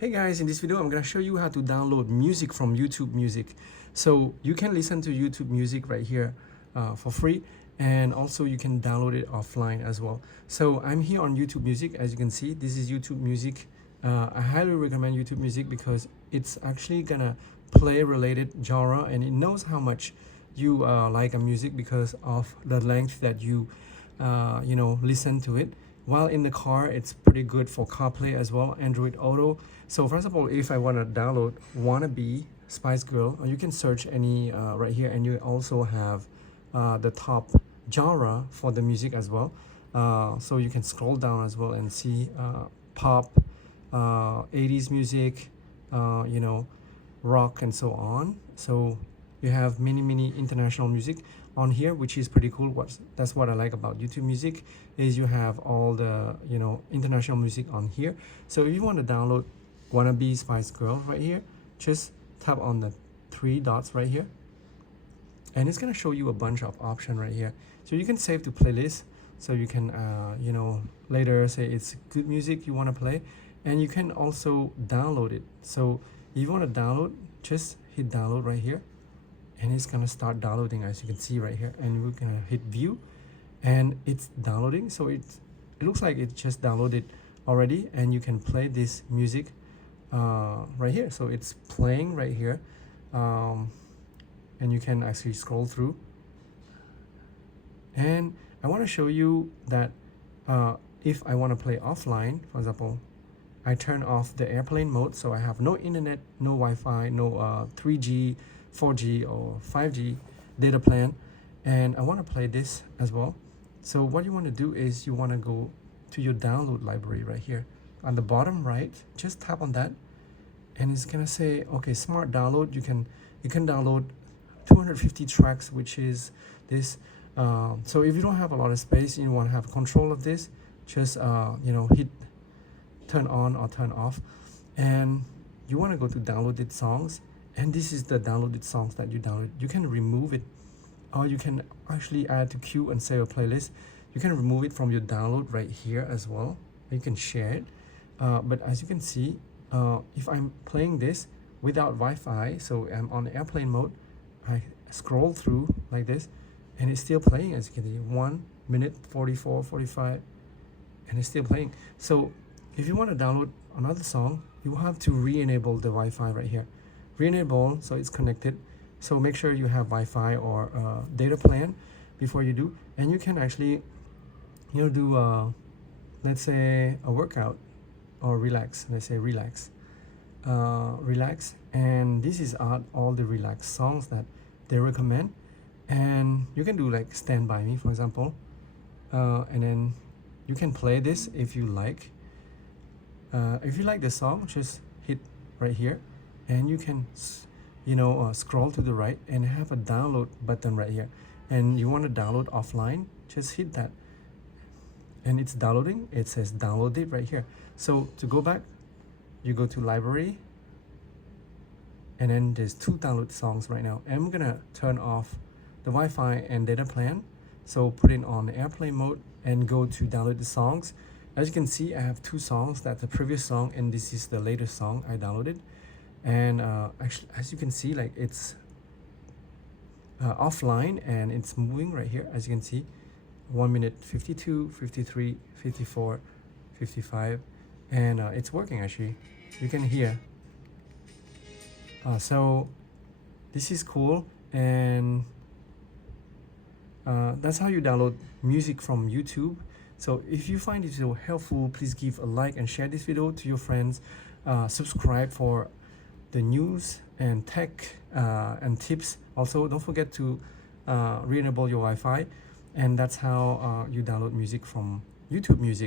Hey guys, in this video I'm gonna show you how to download music from YouTube Music. So you can listen to YouTube Music right here for free, and also you can download it offline as well. So I'm here on YouTube Music. As you can see, this is YouTube Music. I highly recommend YouTube Music because it's actually gonna play related genre, and it knows how much you like a music because of the length that you listen to it. While in the car, it's pretty good for CarPlay as well, Android Auto. So first of all, if I want to download Wannabe Spice Girl, you can search any right here, and you also have the top genre for the music as well. So you can scroll down as well and see pop, 80s music, rock and so on. So you have many international music on here, which is pretty cool. That's what I like about YouTube Music, is you have all the international music on here. So if you want to download Wannabe Spice Girl right here, just tap on the three dots right here, and it's gonna show you a bunch of options right here. So you can save to playlist, so you can later say it's good music you want to play, and you can also download it. So if you want to download, just hit download right here, and it's gonna start downloading, as you can see right here, and we're gonna hit view, and it's downloading. So it looks like it just downloaded already, and you can play this music right here. So it's playing right here, and you can actually scroll through. And I want to show you that if I want to play offline, for example, I turn off the airplane mode, so I have no internet, no Wi-Fi, no 3G, 4G or 5G data plan, and I want to play this as well. So what you want to do is you want to go to your download library right here on the bottom right. Just tap on that, and it's gonna say, okay, smart download. You can download 250 tracks, which is this. So if you don't have a lot of space and you want to have control of this, just hit turn on or turn off, and you want to go to downloaded songs, and this is the downloaded songs that you download. You can remove it, or you can actually add to queue and save a playlist. You can remove it from your download right here as well. You can share it, but as you can see, if I'm playing this without Wi-Fi, so I'm on airplane mode, I scroll through like this, and it's still playing. As you can see, 1 minute 45, and it's still playing. So if you want to download another song, you have to re-enable the Wi-Fi right here. Re-enable, so it's connected. So make sure you have Wi-Fi or data plan before you do, and you can actually do let's say a workout or relax. Let's say relax, and this is all the relax songs that they recommend, and you can do like Stand By Me, for example, and then you can play this if you like. If you like the song, just hit right here, and you can scroll to the right and have a download button right here, and you want to download offline, just hit that, and it's downloading. It says downloaded right here. So to go back, you go to library, and then there's 2 download songs right now. And I'm gonna turn off the Wi-Fi and data plan, so put it on airplane mode and go to download the songs. As you can see, I have 2 songs. That's the previous song, and this is the latest song I downloaded. And actually, as you can see, like it's offline, and it's moving right here. As you can see, 1 minute 52, 53, 54, 55, and it's working. Actually, you can hear. So this is cool, and that's how you download music from YouTube. So if you find it so helpful, please give a like and share this video to your friends. Subscribe for the news and tech and tips. Also, don't forget to re-enable your Wi-Fi, and that's how you download music from YouTube Music.